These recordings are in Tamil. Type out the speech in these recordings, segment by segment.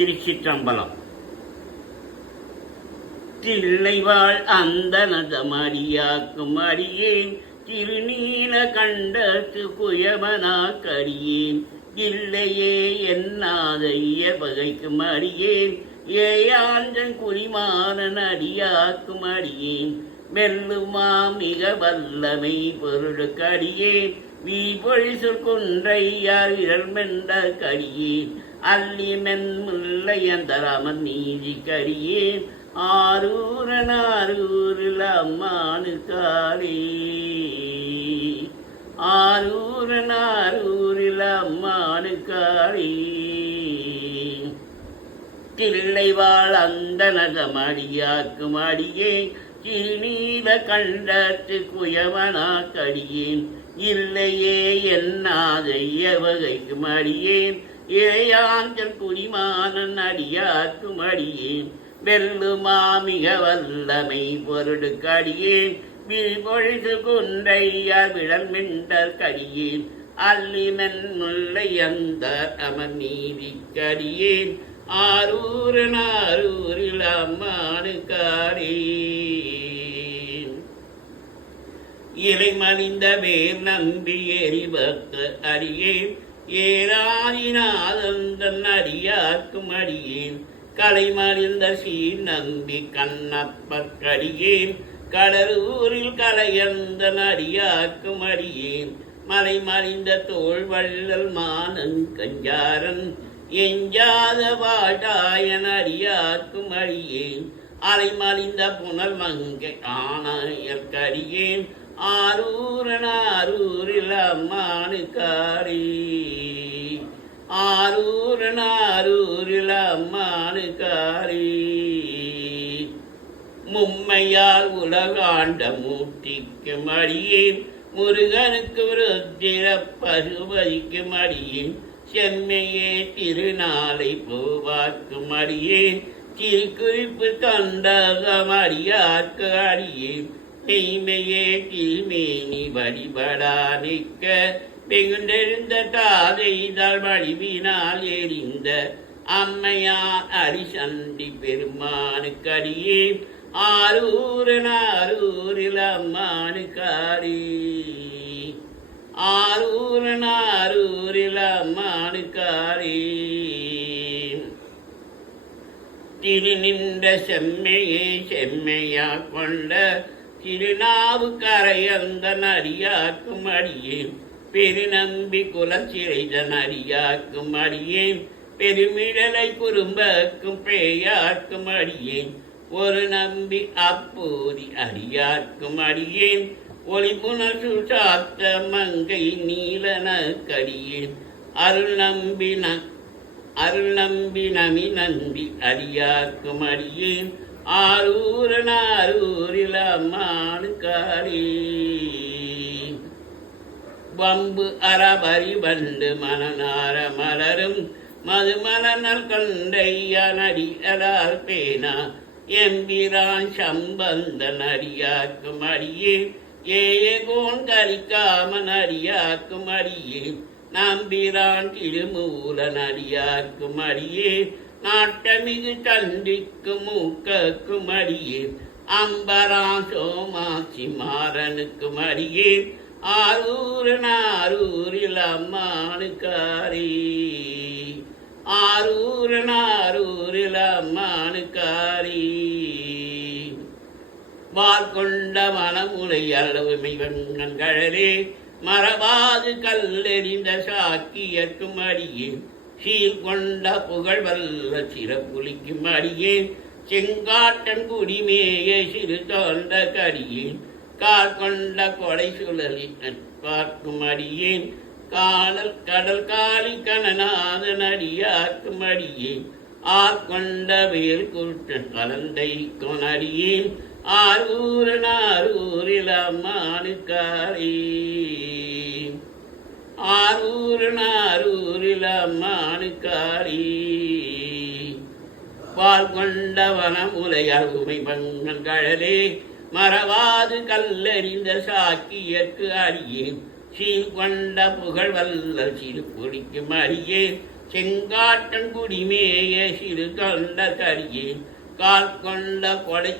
திருச்சிற்றம்பலம். தில்லைவாழ் அந்தனதமடியாக்கும் அடியேன் திருநீல கண்டத்து குயவனாக்கடியேன் இல்லையே என்னாத இயபகைக்கும் அடியேன் ஏயாஞ்சன் குறிமாறன் அடியாக்கும் அடியேன் மெல்லுமா மிக வல்லமை பொருளுக்கடியேன் வீபொழிசு கொன்றையார் விரல்மென்ற கடியேன் அல்லி மென்முல்லையந்தராமன் நீதி கடியேன் ஆரூரனாரூரில் அம்மானுக்காரே ஆரூரனாரூரில் அம்மானுக்காரே தில்லைவாழ் அந்தனதமடியாக்கும் அடியேன் திருநீல கண்டத்து குயவனாக்கடியேன் இல்லையே என்னாத இயவகைக்கும் அடியேன் இளையாஞ்சல் குறிமாறன் அடியாக்கும் அடியேன் வெல்லுமா மிக வல்லமை பொருளுக்கடியேன் விழிபொழிசு குன்றையார் விழல் மிண்டர் கடியேன் அல்லிமென் முல்லையந்த அமர் நீதிக்கடியேன் ஆரூரனாரூரில் அம்மானுக்காரே இலைமலிந்த வேர் நம்பி எரிபக்த அடியேன் ஏராதிநாதந்தன் அடியாக்கும் அடியேன் கலைமலிந்த சீர் நம்பி கண்ணப்பற்கடியேன் கடலூரில் கலையந்தன் அடியாக்கும் அடியேன் மலைமலிந்த தோல் வள்ளல் மானன் கஞ்சாரன் எஞ்சாத வாடாயன் அடியாக்கும் அடியேன் அலைமலிந்த புனல் மங்கை ஆணையற்கடியேன் ஆரூரனாரூரில் அம்மானுக்காரே ஆரூரனாரூரில் அம்மானுக்காரே மும்மையால் உலகாண்ட மூர்த்திக்கும் அடியேன் முருகனுக்கு ருத்திர பசுபதிக்கும் அடியேன் செம்மையே திருநாளை போவாக்கும் அடியேன் திருக்குறிப்பு தண்டகம் அடியாக்கு அடியேன் மெய்மையே திருமேனி வழிபடா நிற்க வெகுண்டெழுந்த தாதைதால் வடிவினால் எரிந்த அம்மையார் அரிசண்டி பெருமானுக்கடியேன் ஆரூரனாரூரில் அம்மானுக்காரே ஆரூரனாரூரில் அம்மானுக்காரே திருநின்ற செம்மையே செம்மையா கொண்ட திருநாவுக்கரையந்தன் அடியாக்கும் அடியேன் பெருநம்பி குலச்சிறைதன் அடியாக்கும் அடியேன் பெருமிழலை குறும்பக்கும் பேயாக்கும் அடியேன் ஒரு நம்பி அப்போதி அடியாக்கும் அடியேன் ஒளிபுணர் சுசாத்த மங்கை நீலனக்கடியேன் அருள் நம்பி நமி நம்பி அடியாக்கும் அடியேன் ஆரூரனாரூரில் அம்மானுக்காரே வம்பு அறபரி வண்டு மனநார மலரும் மதுமலனல் கண்டையான் அடியலால் பேனா எம்பிரான் சம்பந்தன் அடியாக்கும் அடியேன் ஏகோன் கரிக்காமன் அடியாக்கும் அடியேன் நம்பிரான் திருமூலன் அடியாக்கும் அடியேன் நாட்டமிகு தண்டிக்கும் மூக்கக்கும் அடியேன் அம்பரான் சோமாட்சி மாறனுக்கும் அடியேன் ஆரூரனாரூரில் அம்மானுக்காரே ஆரூரனாரூரில் அம்மானுக்காரே வார்கொண்ட மனமுலை அளவுமை வெங்கண் கழலே மரபாது கல்லெறிந்த சாக்கியர்க்கும் அடியேன் சீர்கொண்ட புகழ் வல்ல சிறப்புலிக்கும் அடியேன் செங்காட்டன் குடிமேய சிறு தோன்ற கடியேன் கால் கொண்ட கொடை சுழலி பார்க்கும் அடியேன் காணல் கடல் காளி கணநாதன் அடியாக்கும் அடியேன் ஆட்கொண்ட வேல் கூட்டன் கலந்தை கொனடியேன் ஆரூரனாரூரில் அம்மானுக்காரே ஆரூரனாரூரில் அம்மானுக்காரே பால் கொண்ட வனமுலையால் உமை பங்கன் கழலே மறவாது கல்லறிந்த சாக்கியற்கு அடியேன் சீல் கொண்ட புகழ் வல்ல சிறு பொடிக்கும் அடியேன் செங்காட்டன் குடிமேய சிறு தொண்டர் கடியேன் கால் கொண்ட கொடை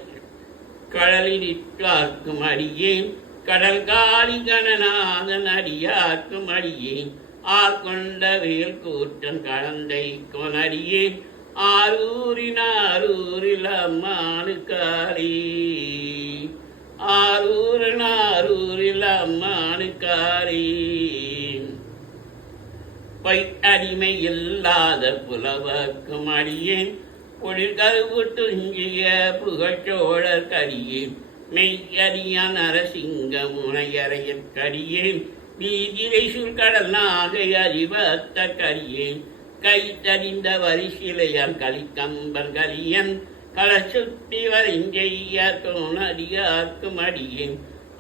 கடலிட்டார்க்கும் அடியேன் கடல் காளி கணநாதன் அடியார்க்கும் அடியேன் ஆள் கொண்ட வேல் கூட்டன் கலந்தை கொனடியேன் ஆரூரில் அம்மானுக்காரி ஆரூரில் அம்மானுக்காரி பை அடிமை இல்லாத புலவர்க்கும் அடியேன் பொழில் கருவு துஞ்சிய புகழ்ச்சோழர் கடியேன் மெய்யடியான் நரசிங்க முனையறையற் கடியேன் வீதிரை சுழ்கடல் நாகை அறிவத்த கடியேன் கை தறிந்த வரிசிலையான் கலிக்கம்பன் கலியன் களச்சுத்தி வரைஞ்செய்ய கொனடியார்க்கும் அடியேன்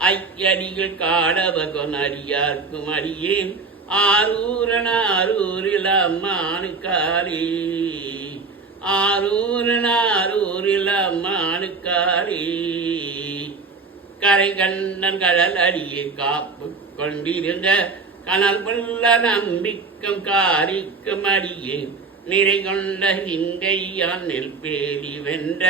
ஐயடிகள் காடவகொன் அடியார்க்கும் அடியேன் ஆரூரில் அம்மானுக்காரி ஆரூரில் அம்மானுக்காரி கரை கண்ணன் கடல் அடியை காப்பு கொண்டிருந்த கனல் புள்ள நம்பிக்கும் காரிக்கும் அடியேன் நிறை கொண்ட சிந்தையான் நெல்பேலி வென்ற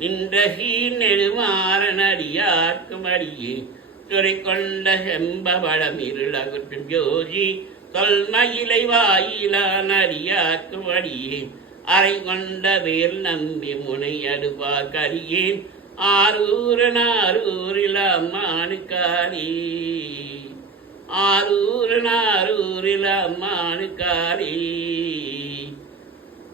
நின்ற சீர் நெடுமாறன் அடியார்க்கும் அடியேன் துறை கொண்ட செம்பவளம் இருளகுற்றும் ஜோதி தொல்மயிலை வாயிலான் அடியார்க்கும் அடியேன் அறை கொண்ட வேல் நம்பி முனை அடுவார் கடியேன் ஆரூரில் அம்மானுக்காரி ஆரூரில் அம்மானுக்காரி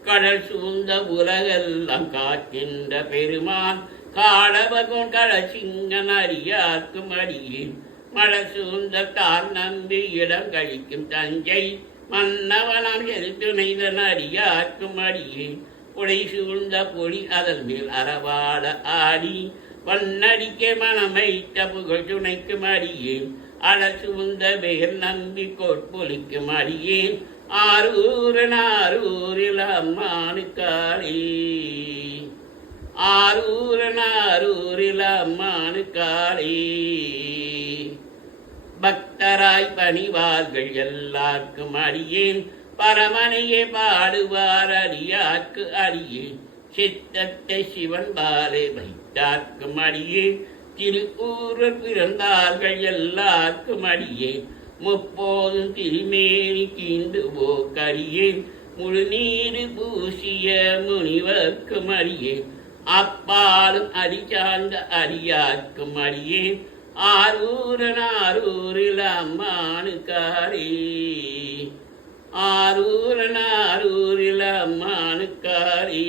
கடல் சூழ்ந்த உலகெல்லாம் காக்கின்ற பெருமான் காடவகோன் கடசிங்கன் அடியார்க்கும் அடியேன் மழ சூழ்ந்த தார் நம்பி இடம் கழிக்கும் தஞ்சை மன்னவனாம் எதிர்த்துணைதன் அடியார்க்கும் அடியேன் புடை சூழ்ந்த பொடி அதன் மேல் அறவாட ஆடி வண்ணடிக்க மனமைத்த புகழ் துணைக்கும் அடியேன் அழ சூழ்ந்த வேர் நம்பி கொட்பொலிக்கும் அடியேன் ஆரூரில் அம்மானுக்காரி ஆரூரில் அம்மானுக்காரி பக்தராய் பணிவார்கள் எல்லாருக்கும் அடியேன் பரமனையே பாடுவார் அடியார்க்கு அடியேன் சித்தத்தை சிவன் பாலே வைத்தார்க்கும் அடியேன் திருக்கூறர் பிறந்தார்கள் எல்லாருக்கும் அடியேன் முப்போதும் திருமேனி கீண்டு போக்கடியேன் முழு நீரு பூசிய முனிவர்க்கும் அடியேன் அப்பாலும் அடிச்சார்ந்த அடியார்க்கும் அடியேன் ஆரூரில் அம்மானுக்காரி ஆரூரில் அம்மானுக்காரி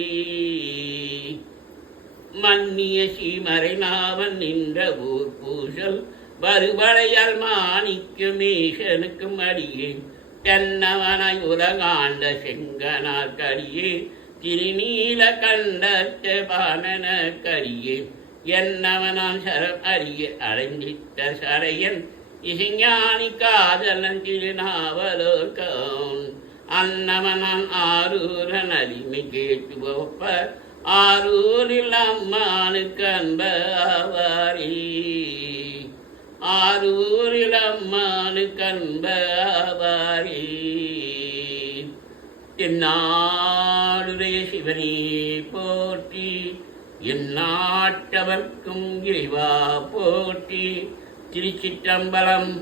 மன்னிய சீமறை நாவன் நின்ற ஊர் பூசல் வருவளையால் மாணிக்க மேஷனுக்கும் அடியேன் தென்னவனாய் உலகாண்ட செங்கனார் கடியே திருநீல கண்டத்த பானன கடியே என்னவனான் சரம் அறிய அடைந்திட்ட சரையன் இசைஞானி காதலன் திருநாவலோர் கவுன் அன்னவனான் ஆரூரன் அடிமை கேட்டு ஒப்ப ஆரூரில் அம்மானுக்கு அன்பாவாரி ஆரூரில் அம்மானுக்கு அன்பாவாரி என்னாடுடைய சிவனே போற்றி எந்நாட்டவர்க்கும் இறைவா போற்றி. திருச்சிற்றம்பலம்.